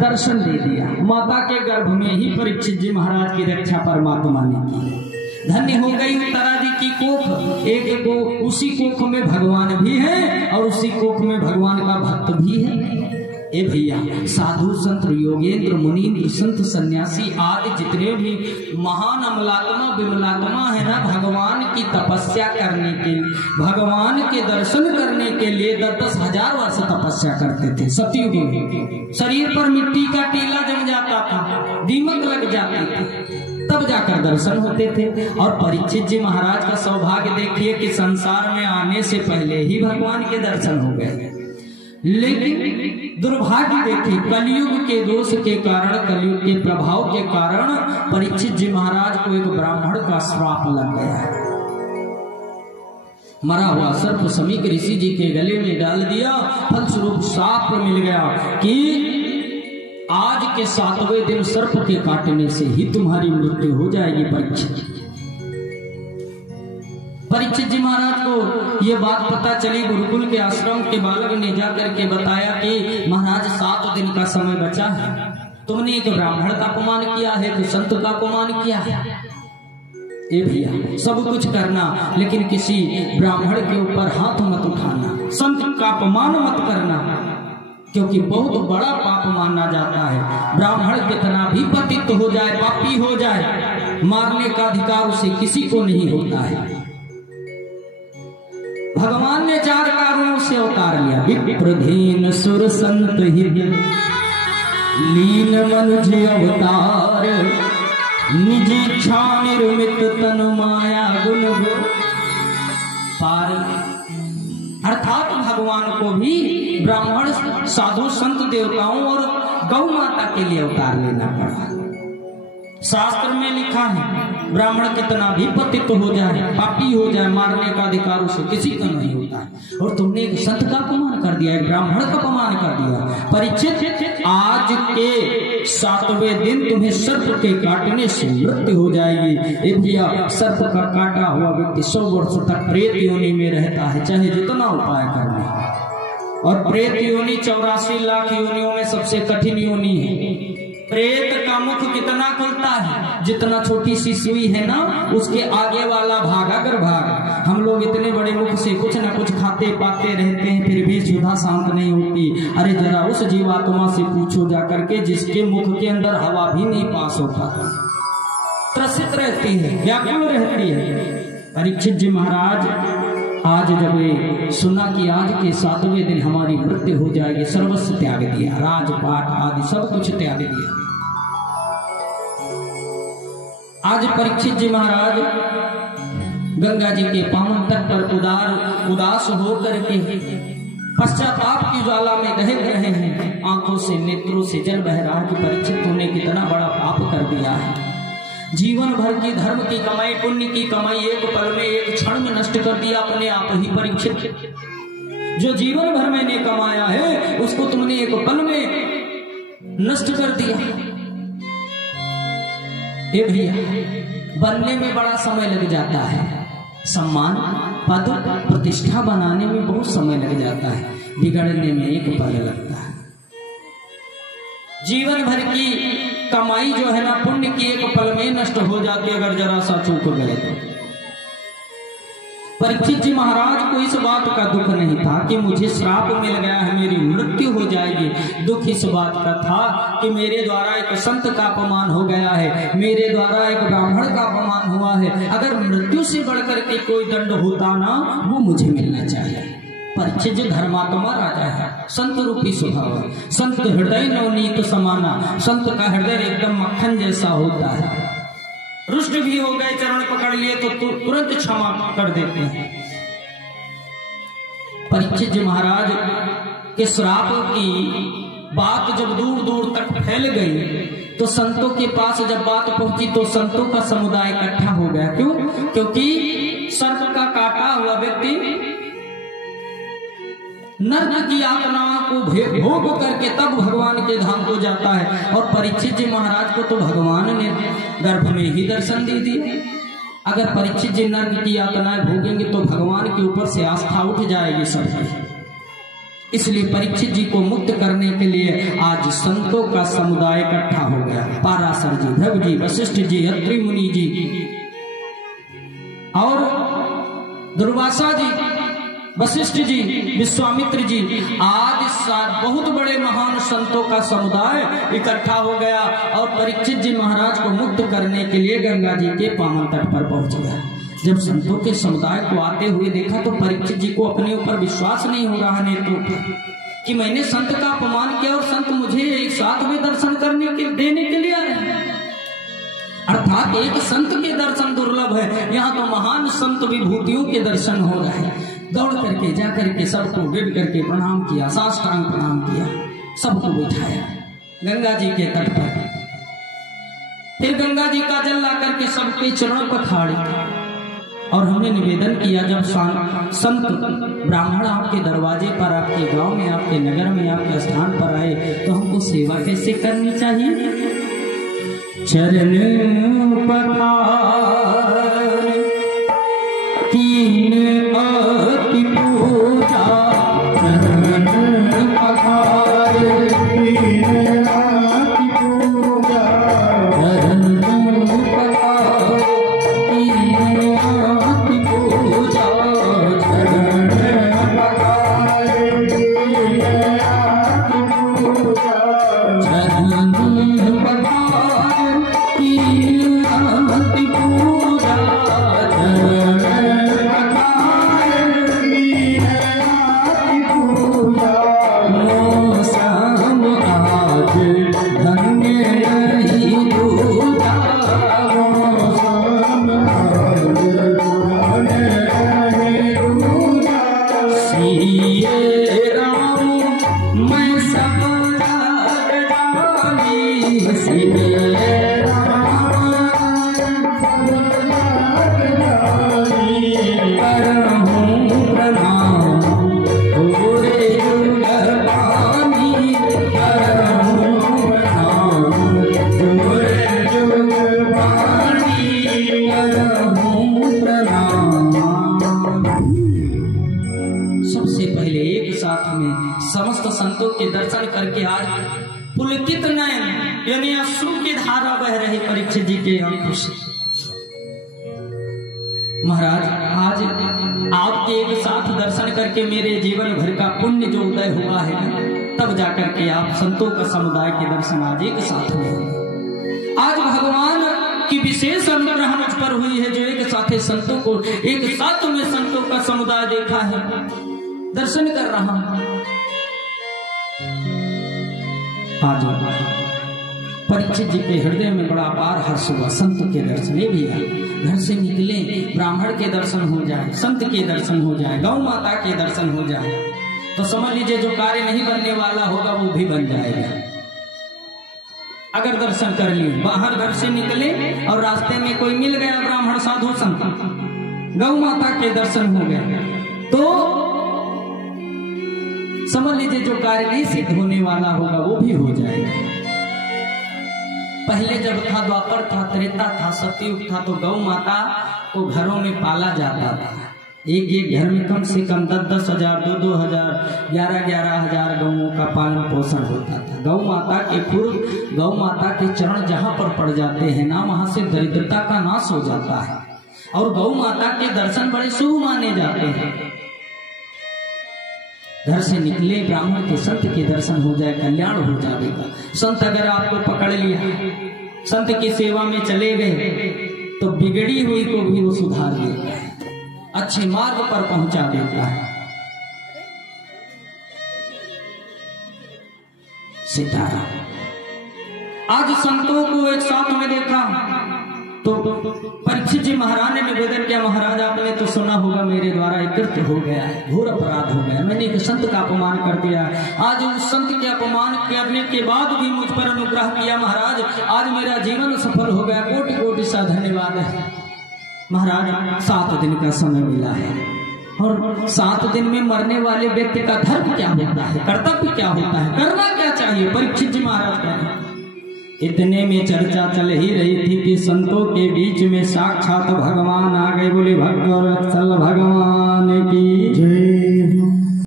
दर्शन दे दिया। माता के गर्भ में ही परीक्षित जी महाराज की रक्षा परमात्मा ने की। धन्य हो गई उत्तरा जी की कोख। एक को उसी कोख में भगवान भी है और उसी कोख में भगवान का भक्त भी है। ए भैया, साधु संत योगेंद्र मुनि संत सन्यासी आदि जितने भी महान अमलात्मा विमलात्मा है ना, भगवान की तपस्या करने के लिए, भगवान के दर्शन करने के लिए 10-10 हजार वर्ष तपस्या करते थे। सतयुग में शरीर पर मिट्टी का टीला जम जाता था, दीमक लग जाती थी, तब जाकर दर्शन होते थे। और परीक्षित जी महाराज का सौभाग्य देखिए कि संसार में आने से पहले ही भगवान के दर्शन हो गए। लेकिन दुर्भाग्य देखिए, कलयुग के दोष के कारण, कलयुग के प्रभाव के कारण परीक्षित जी महाराज को एक ब्राह्मण का श्राप लग गया है। मरा हुआ सर्प समीक ऋषि जी के गले में डाल दिया, फलस्वरूप श्राप मिल गया कि आज के 7वें दिन सर्प के काटने से ही तुम्हारी मृत्यु हो जाएगी। परीक्षित जी महाराज को ये बात पता चली। गुरुकुल के आश्रम के बालक ने जाकर के बताया कि महाराज 7 दिन का समय बचा है, तुमने एक ब्राह्मण का अपमान किया है, तो संत का अपमान किया है। ए भैया, सब कुछ करना लेकिन किसी ब्राह्मण के ऊपर हाथ मत उठाना, संत का अपमान मत करना, क्योंकि बहुत बड़ा पाप माना जाता है। ब्राह्मण कितना भी पतित हो जाए, पापी हो जाए, मारने का अधिकार उसे किसी को नहीं होता है। भगवान ने 4 कारणों से अवतार लिया। विप्रधीन सुर संत हित लीन मनुज अवतार, निज इच्छा निर्मित तनु माया गुण पार। अर्थात भगवान को भी ब्राह्मण साधु संत देवताओं और गौ माता के लिए अवतार लेना पड़ा। शास्त्र में लिखा है, ब्राह्मण कितना भी पतित हो जाए, पापी हो जाए, मारने का अधिकार उसे किसी का नहीं होता है। और तुमने एक संत का अपमान कर दिया, एक ब्राह्मण का अपमान कर दिया। परीक्षित, आज के 7वें दिन तुम्हें सर्प के काटने से मृत्यु हो जाएगी। भैया, सर्प का काटा हुआ व्यक्ति 100 वर्ष तक प्रेत योनि में रहता है, चाहे जितना उपाय कर ले। और प्रेत योनि 84 लाख योनियों में सबसे कठिन योनि है। प्रेत का मुख कितना खुलता है, जितना छोटी सी सुई है ना, उसके आगे वाला भाग अगर भाग। हम लोग इतने बड़े मुख से कुछ न कुछ खाते पाते रहते हैं, फिर भी सुधा शांत नहीं होती। अरे जरा उस जीवात्मा से पूछो जाकर के जिसके मुख के अंदर हवा भी नहीं पास होता, त्रसित रहती है, व्याकुल रहती है। परीक्षित जी महाराज आज जब सुना कि आज के 7वें दिन हमारी मृत्यु हो जाएगी, सर्वस्व त्याग दिया, राजपाट आदि सब कुछ त्याग दिया। आज परीक्षित जी महाराज गंगा जी के पावन तट पर उदास होकर के पश्चाताप की ज्वाला में दहक रहे हैं। आंखों से नेत्रों से जल बह रहा कि परीक्षित तूने कितना बड़ा पाप कर दिया है। जीवन भर की धर्म की कमाई, पुण्य की कमाई एक पल में, एक क्षण में नष्ट कर दिया अपने आप ही। परीक्षित, जो जीवन भर मैंने कमाया है उसको तुमने एक पल में नष्ट कर दिया। ये भैया, बनने में बड़ा समय लग जाता है, सम्मान पद प्रतिष्ठा बनाने में बहुत समय लग जाता है, बिगड़ने में एक पल लगता है। जीवन भर की कमाई जो है ना, पुण्य की एक पल में नष्ट हो जाती अगर जरा सा चूक गए तो। परीक्षित जी महाराज को इस बात का दुख नहीं था कि मुझे श्राप मिल गया है, मेरी मृत्यु हो जाएगी। दुख इस बात का था कि मेरे द्वारा एक संत का अपमान हो गया है, मेरे द्वारा एक ब्राह्मण का अपमान हुआ है। अगर मृत्यु से बढ़कर के कोई दंड होता ना, वो मुझे मिलना चाहिए। परीक्षित जी धर्मात्मा राजा है, संत रूपी स्वभाव है। संत हृदय नवनीत समाना, संत का हृदय एकदम मक्खन जैसा होता है। रुष्ट भी हो गए, चरण पकड़ लिए तो तुरंत क्षमा कर देते हैं। परीक्षित जी महाराज के श्राप की बात जब दूर दूर तक फैल गई तो संतों के पास जब बात पहुंची तो संतों का समुदाय इकट्ठा हो गया। क्यों? क्योंकि सर्प का काटा हुआ व्यक्ति नर्क की यातनाओं को भोग करके तब भगवान के धाम को जाता है। और परीक्षित जी महाराज को तो भगवान ने गर्भ में ही दर्शन दे दिए। अगर परीक्षित जी नर्क की यातनाएं भोगेंगे तो भगवान के ऊपर से आस्था उठ जाएगी सबकी। इसलिए परीक्षित जी को मुक्त करने के लिए आज संतों का समुदाय इकट्ठा हो गया। पाराशर जी, भृगु जी, वशिष्ठ जी, अत्रि मुनि जी और दुर्वासा जी, वशिष्ठ जी, विश्वामित्र जी आदि बहुत बड़े महान संतों का समुदाय इकट्ठा हो गया और परीक्षित जी महाराज को मुक्त करने के लिए गंगा जी के पावन तट पर पहुंच गया। जब संतों के समुदाय को आते हुए देखा तो परीक्षित जी को अपने ऊपर विश्वास नहीं हो रहा नेत्रों पर कि मैंने संत का अपमान किया और संत मुझे एक साथ में दर्शन देने के लिए आए हैं। अर्थात एक संत के दर्शन दुर्लभ है, यहाँ तो महान संत विभूतियों के दर्शन हो रहे हैं। दौड़ करके जा करके सबको गिर करके प्रणाम किया, साष्टांग प्रणाम किया, सबको बिठाया गंगा जी के तट पर। फिर गंगा जी का जल ला करके सबके चरणों पर खाड़े और हमने निवेदन किया, जब संत ब्राह्मण आपके दरवाजे पर, आपके गांव में, आपके नगर में, आपके स्थान पर आए तो हमको सेवा कैसे करनी चाहिए? चरण पखार तीन अति पूजा, चरण पखार तीन अति पूजा, चरण पखार तीन अति पूजा, चरण पखार तीन अति पूजा, चरण पखार तीन अति पूजा, समस्त संतों के दर्शन करके आज पुलकित नयन यानी अश्रु की धारा बह रही परीक्षित जी के आंखों से। महाराज, आज आपके एक साथ दर्शन करके मेरे जीवन भर का पुण्य जो उदय हुआ है, तब जाकर के आप संतों का समुदाय के दर्शन आज एक साथ में हुए। आज भगवान की विशेष अनुग्रह मुझ पर हुई है, जो एक साथ संतों को, एक साथ में संतों का समुदाय देखा है, दर्शन कर रहा हूं। आज परीक्षित जी के हृदय में बड़ा अपार हर्ष हुआ। संत के दर्शन भी आए, घर से निकले, ब्राह्मण के दर्शन हो जाए, संत के दर्शन हो जाए, गौ माता के दर्शन हो जाए, तो समझ लीजिए जो कार्य नहीं बनने वाला होगा वो भी बन जाएगा। अगर दर्शन कर लिए, बाहर घर से निकले और रास्ते में कोई मिल गया ब्राह्मण, साधु, संत, गौ माता के दर्शन हो गए, तो समझ लीजिए जो कार्य नहीं सिद्ध होने वाला होगा वो भी हो जाएगा। पहले जब था, द्वापर था, त्रेता था, सतयुग था, तो गौ माता को घरों में पाला जाता था। एक एक घर में कम से कम 10-10 हजार, 2-2 हजार, 11-11 हजार गौओं का पालन पोषण होता था। गौ माता के पूर्व गौ माता के चरण जहाँ पर पड़ जाते हैं ना, वहां से दरिद्रता का नाश हो जाता है और गौ माता के दर्शन बड़े शुभ माने जाते हैं। घर से निकले ब्राह्मण के संत के दर्शन हो जाए, कल्याण हो जाएगा। संत अगर आपको पकड़ लिया, संत की सेवा में चले गए, तो बिगड़ी हुई को भी वो सुधार देता है, अच्छे मार्ग पर पहुंचा देता है। सितारा आज संतों को एक साथ में देखा तो परीक्षित जी महाराज ने निवेदन किया, महाराज आपने तो सुना होगा मेरे द्वारा एक कृत्य हो गया है, घोर अपराध हो गया, मैंने एक संत का अपमान कर दिया। आज उस संत के अपमान करने के बाद भी मुझ पर अनुग्रह किया महाराज, आज मेरा जीवन सफल हो गया, कोटि कोटि सा धन्यवाद है। महाराज 7 दिन का समय मिला है और 7 दिन में मरने वाले व्यक्ति का धर्म क्या होता है, कर्तव्य क्या होता है, करना क्या चाहिए? परीक्षित जी महाराज कहते हैं। इतने में चर्चा चल ही रही थी कि संतों के बीच में साक्षात भगवान आ गए। बोले भक्त और वत्सल भगवान की जय।